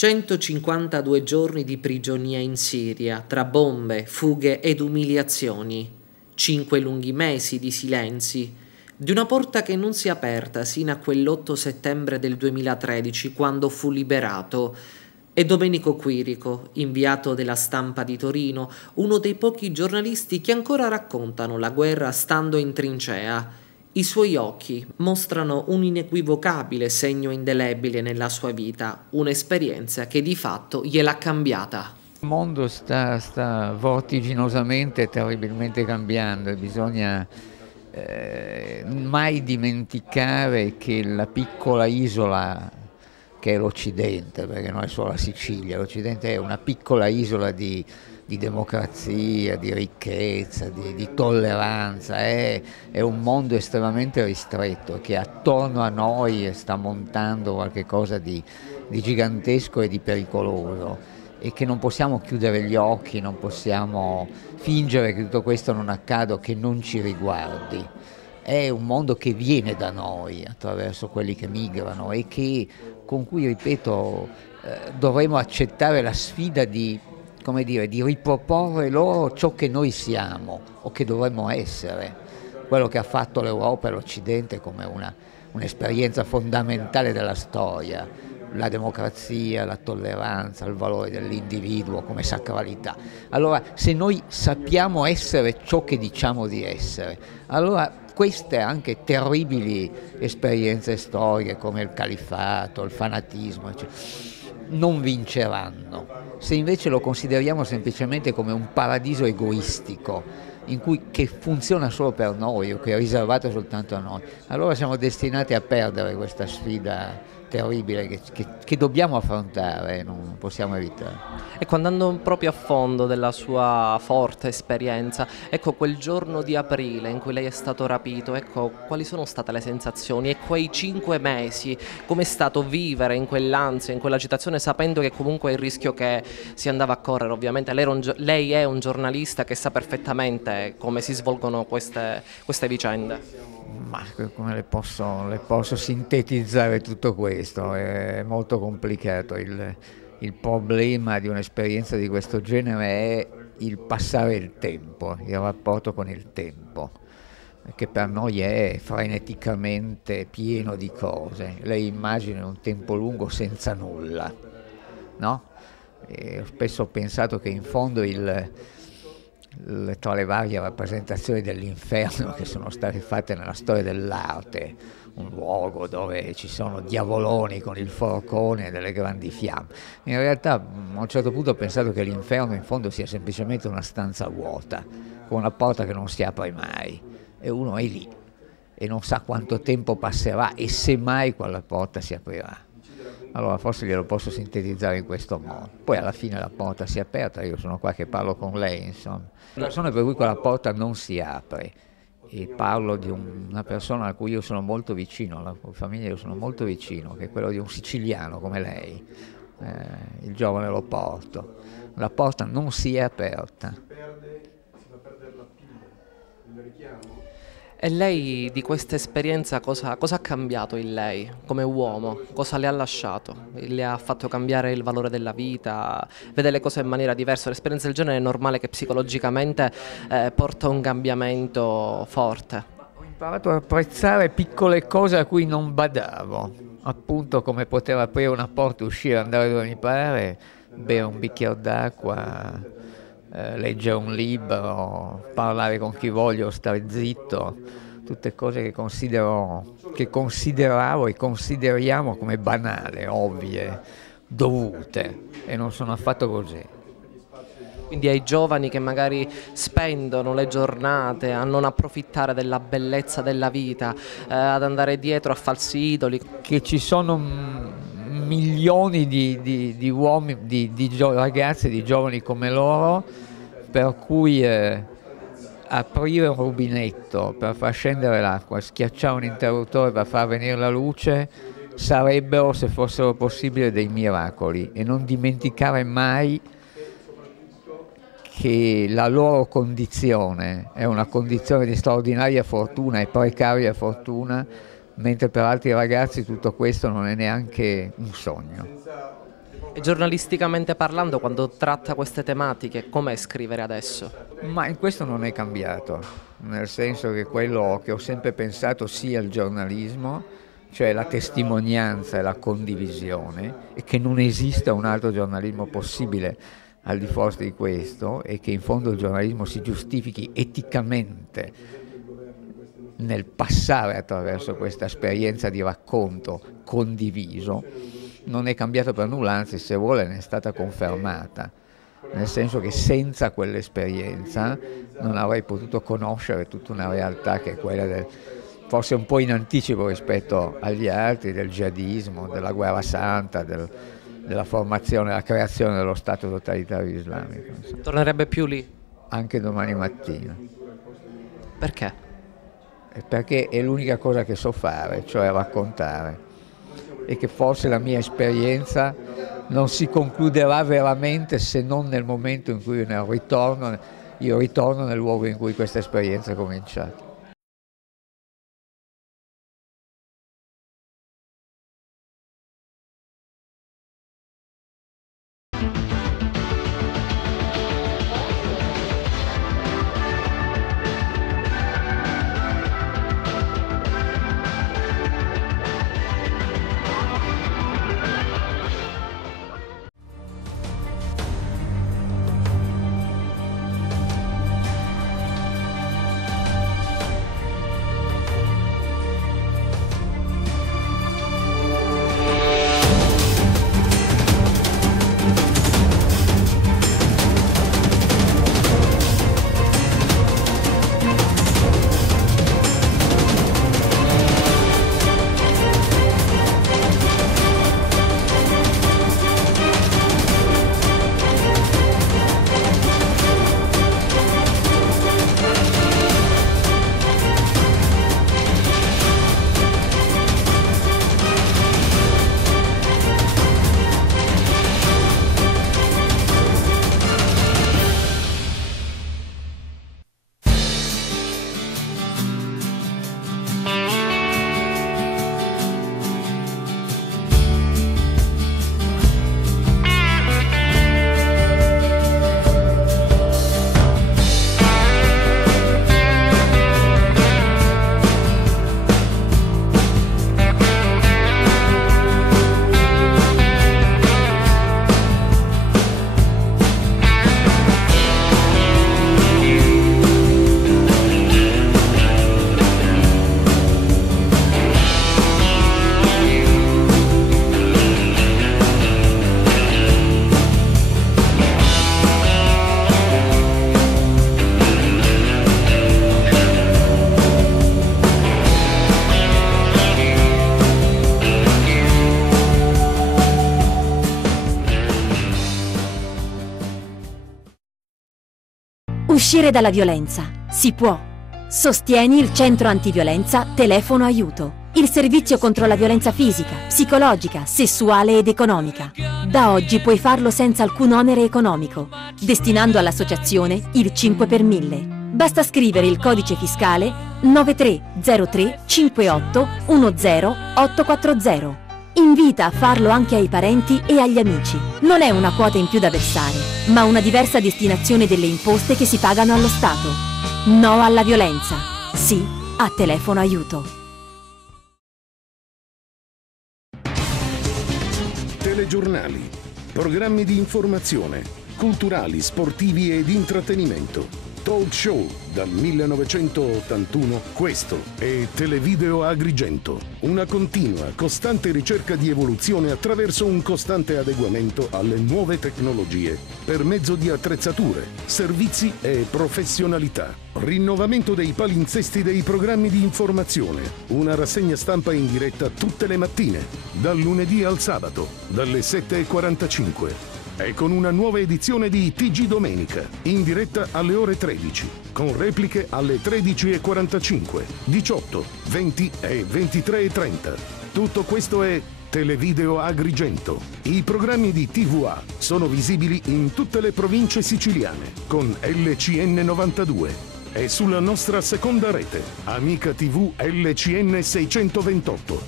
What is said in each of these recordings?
152 giorni di prigionia in Siria, tra bombe, fughe ed umiliazioni. 5 lunghi mesi di silenzi, di una porta che non si è aperta sino a quell'8 settembre del 2013, quando fu liberato. E Domenico Quirico, inviato della Stampa di Torino, uno dei pochi giornalisti che ancora raccontano la guerra stando in trincea. I suoi occhi mostrano un inequivocabile segno indelebile nella sua vita, un'esperienza che di fatto gliel'ha cambiata. Il mondo sta vertiginosamente e terribilmente cambiando e bisogna mai dimenticare che la piccola isola che è l'Occidente, perché non è solo la Sicilia, l'Occidente è una piccola isola di democrazia, di ricchezza, di tolleranza, è un mondo estremamente ristretto che attorno a noi sta montando qualcosa di gigantesco e di pericoloso e che non possiamo chiudere gli occhi, non possiamo fingere che tutto questo non accada o che non ci riguardi. È un mondo che viene da noi attraverso quelli che migrano e con cui, ripeto, dovremo accettare la sfida come dire, di riproporre loro ciò che noi siamo o che dovremmo essere, quello che ha fatto l'Europa e l'Occidente come un'esperienza fondamentale della storia, la democrazia, la tolleranza, il valore dell'individuo come sacralità. Allora, se noi sappiamo essere ciò che diciamo di essere, allora queste anche terribili esperienze storiche come il califfato, il fanatismo, eccetera, non vinceranno. Se invece lo consideriamo semplicemente come un paradiso egoistico che funziona solo per noi o che è riservato soltanto a noi, allora siamo destinati a perdere questa sfida terribile che dobbiamo affrontare, non possiamo evitare. Ecco, andando proprio a fondo della sua forte esperienza, ecco, quel giorno di aprile in cui lei è stato rapito, ecco, quali sono state le sensazioni e quei 5 mesi, com'è stato vivere in quell'ansia, in quell'agitazione, sapendo che comunque il rischio che si andava a correre, ovviamente lei è un giornalista che sa perfettamente come si svolgono queste vicende. Ma come le posso sintetizzare tutto questo? È molto complicato. Il problema di un'esperienza di questo genere è il passare il tempo, il rapporto con il tempo, che per noi è freneticamente pieno di cose. Lei immagina un tempo lungo senza nulla, no? E spesso ho pensato che in fondo tra le varie rappresentazioni dell'inferno che sono state fatte nella storia dell'arte, un luogo dove ci sono diavoloni con il forcone e delle grandi fiamme. In realtà a un certo punto ho pensato che l'inferno in fondo sia semplicemente una stanza vuota, con una porta che non si apre mai, e uno è lì e non sa quanto tempo passerà e se mai quella porta si aprirà. Allora forse glielo posso sintetizzare in questo modo. Poi alla fine la porta si è aperta, io sono qua che parlo con lei, insomma. La persona per cui quella porta non si apre, e parlo di una persona a cui io sono molto vicino, alla cui famiglia io sono molto vicino, che è quello di un siciliano come lei, il giovane Loporto. La porta non si è aperta. E lei di questa esperienza cosa ha cambiato in lei come uomo? Cosa le ha lasciato? Le ha fatto cambiare il valore della vita? Vede le cose in maniera diversa? L'esperienza del genere è normale che psicologicamente porta a un cambiamento forte. Ho imparato ad apprezzare piccole cose a cui non badavo, appunto come poter aprire una porta, uscire, andare dove mi pare, bere un bicchiere d'acqua, leggere un libro, parlare con chi voglio, stare zitto, tutte cose che consideravo e consideriamo come banali, ovvie, dovute, e non sono affatto così. Quindi ai giovani che magari spendono le giornate a non approfittare della bellezza della vita, ad andare dietro a falsi idoli. Che ci sono milioni di uomini, ragazzi, di giovani come loro, per cui aprire un rubinetto per far scendere l'acqua, schiacciare un interruttore per far venire la luce, sarebbero, se fossero possibili, dei miracoli. E non dimenticare mai che la loro condizione è una condizione di straordinaria fortuna e precaria fortuna, mentre per altri ragazzi tutto questo non è neanche un sogno. E giornalisticamente parlando, quando tratta queste tematiche, com'è scrivere adesso? Ma in questo non è cambiato, nel senso che quello che ho sempre pensato sia il giornalismo, cioè la testimonianza e la condivisione, e che non esista un altro giornalismo possibile al di fuori di questo, e che in fondo il giornalismo si giustifichi eticamente nel passare attraverso questa esperienza di racconto condiviso, non è cambiato per nulla, anzi se vuole ne è stata confermata, nel senso che senza quell'esperienza non avrei potuto conoscere tutta una realtà che è quella del, forse un po' in anticipo rispetto agli altri, del jihadismo, della guerra santa, della formazione, la creazione dello Stato totalitario islamico. Insomma. Tornerebbe più lì? Anche domani mattina. Perché? Perché è l'unica cosa che so fare, cioè raccontare, e che forse la mia esperienza non si concluderà veramente se non nel momento in cui io ritorno nel luogo in cui questa esperienza è cominciata. Uscire dalla violenza. Si può. Sostieni il centro antiviolenza Telefono Aiuto. Il servizio contro la violenza fisica, psicologica, sessuale ed economica. Da oggi puoi farlo senza alcun onere economico, destinando all'associazione il 5 per 1000. Basta scrivere il codice fiscale 9303 58 10 840. Invita a farlo anche ai parenti e agli amici. Non è una quota in più da versare, ma una diversa destinazione delle imposte che si pagano allo Stato. No alla violenza. Sì a Telefono Aiuto. Telegiornali, programmi di informazione, culturali, sportivi ed intrattenimento. Talk show dal 1981, questo è Televideo Agrigento, una continua, costante ricerca di evoluzione attraverso un costante adeguamento alle nuove tecnologie per mezzo di attrezzature, servizi e professionalità. Rinnovamento dei palinsesti dei programmi di informazione, una rassegna stampa in diretta tutte le mattine, dal lunedì al sabato, dalle 7:45. E con una nuova edizione di TG Domenica, in diretta alle ore 13, con repliche alle 13:45, 18, 20 e 23:30. Tutto questo è Televideo Agrigento. I programmi di TVA sono visibili in tutte le province siciliane, con LCN 92. E sulla nostra seconda rete, Amica TV LCN 628.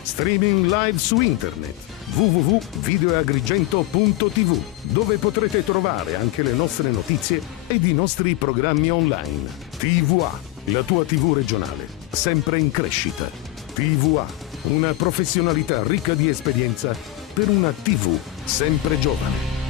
Streaming live su internet www.videoagrigento.tv, dove potrete trovare anche le nostre notizie ed i nostri programmi online. TVA, la tua TV regionale, sempre in crescita. TVA, una professionalità ricca di esperienza per una TV sempre giovane.